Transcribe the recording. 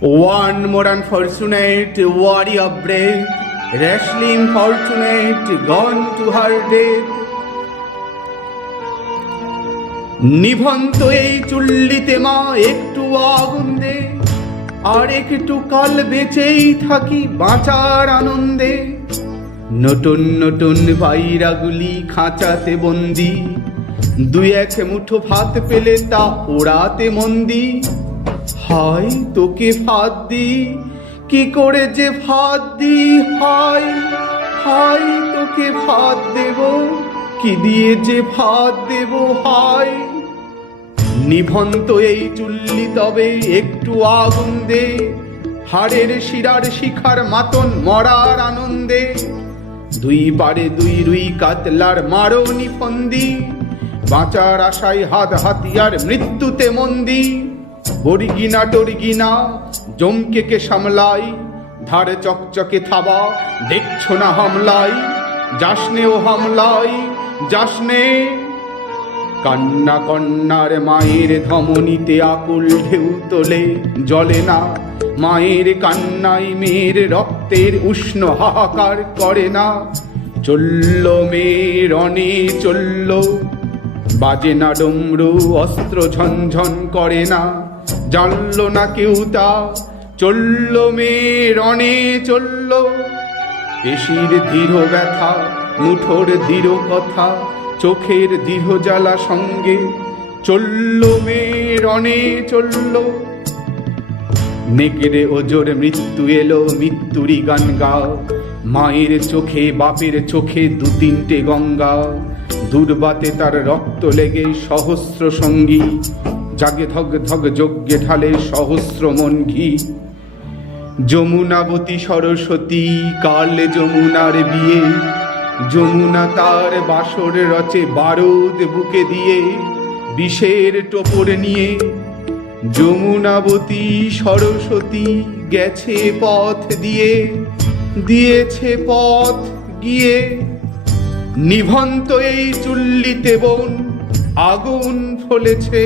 One more unfortunate warrior brave, rashly infortunate, gone to her death. নিভন্ত এই চুল্লিতে মা একটু আগুন দে আর একটু কাল বেঁচেই থাকি বাঁচার আনন্দে নতুন নতুন বাইরাগুলি খাঁচাতে বন্দি দুই এক মুঠো ভাত পেলে তা ওড়াতে মন্দি হায় তোকে ভাত দি কি করে যে ভাত দি হায় হায় তোকে ভাত দেব। কি দিয়ে যে ভাত দেব? হায়। নিভন্ত এই চুল্লি তবে একটু আগুন দে। হাড়ের শিরার শিখার মাতন মরার আনন্দে। দুই পারে দুই রুই কাতলার মারো নিফন্দি। বাঁচার আশায় হাত হাতিয়ার মৃত্যুতে মন্দি। বর্গিনা জমকে কে সামলাই, ধারে চকচকে থাবা, দেখছ না হামলাই যাসনে ও হামলাই, যাসনে। কান্না কন্যার মায়ের ধমনীতে আকুল ঢেউ তোলে, জলে না। মায়ের কান্নায় মেয়ের রক্তের উষ্ণ হাহাকার করে না। চলল মেয়ে রণে চলল, বাজে না ডমরু, অস্ত্র ঝনঝন করে না। জানলো না কেউ তা। চলল মেয়ে রণে চলল পেশির দৃঢ় ব্যথা, মুঠোর দৃঢ় কথা, চোখের দৃঢ় জ্বালা সঙ্গে চলল মেয়ে রণে চলল নেকেরে ওজোর মৃত্যু এলো মৃত্যুরি গান গাও। মায়ের চোখে, বাপের চোখে দু তিনটে গঙ্গা। দুর্বাতে তার রক্ত লেগে সহস্র সঙ্গী। জাগে ধগ ধগ যজ্ঞে ঢালে সহস্র মন ঘি। যমুনাবতী সরস্বতী, কাল যমুনার বিয়ে। যমুনা তার বাসর রচে বারুদ বুকে দিয়ে, বিষের টোপর নিয়ে। যমুনাবতী সরস্বতী গেছে পথ দিয়ে, দিয়েছে পথ গিয়ে। নিভন্ত এই চুল্লিতে বোন, আগুন ফলেছে।